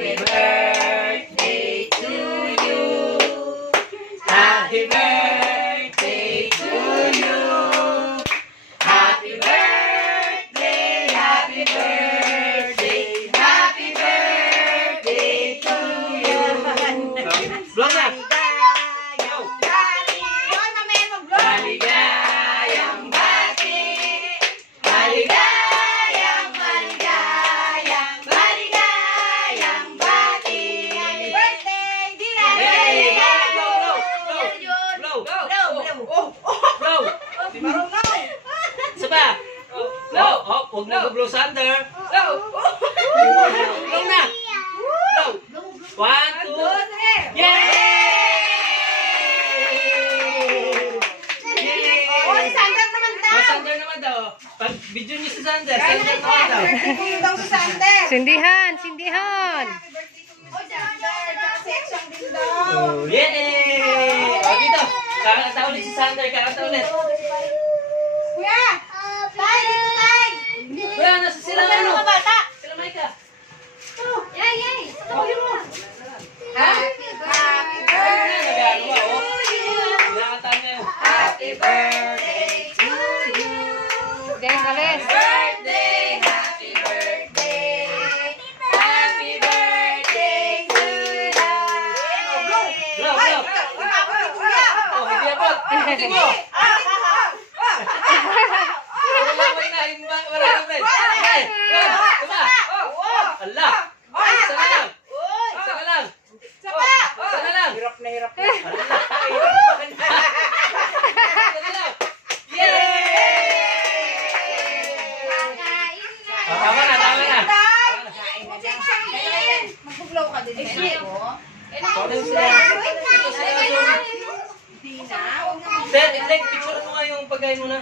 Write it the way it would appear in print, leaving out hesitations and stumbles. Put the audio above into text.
Happy birthday to you. Happy birthday to you. Happy birthday, happy birthday, happy birthday to you. Blow na. Maligayang bati. Maligayang, maligayang, maligayang bati. Happy birthday, Dina! Hey, blow, blow, blow, blow, blow, blow. Isa pa. Blow. Oh, huwag na mag-blow sa under. Blow. Blow na. Blow. 1, 2. Yay! Oh, si Sander naman daw. Oh, Sander naman daw. Pag video niyo si Sander, Sander naman daw. Birthday daw si Sander. Sindihan, sindihan. Happy birthday to you, Sander. Section din daw. Oh, yay! Oh, dito. Kakanta ulit si Sander. Kakanta ulit. Kuya! Tay! Tay! Kuya, nasa sila Nasaan ano? mga bata? Sila Micah. Yay, yay! Tawagin mo. Happy Nagagawa, birthday oh. to you. Kinakanta niya yun. Happy birthday to you. Then, alis. Birthday, happy birthday. Happy birthday to you. Blow, blow. Oh, hindi abot. Hindi mo. Lamay na. Maraming rin. Hey, yan. Diba? Allah. Isa na lang. Isa na lang. Isa na lang. Hirap na hirap na. Allah. Isa na lang. Yay! Oh, tama na, tama na. Mag-blow ka din. Sorry sila. Ito sila. Hindi na. Dad, picture mo nga yung pagkain mo na.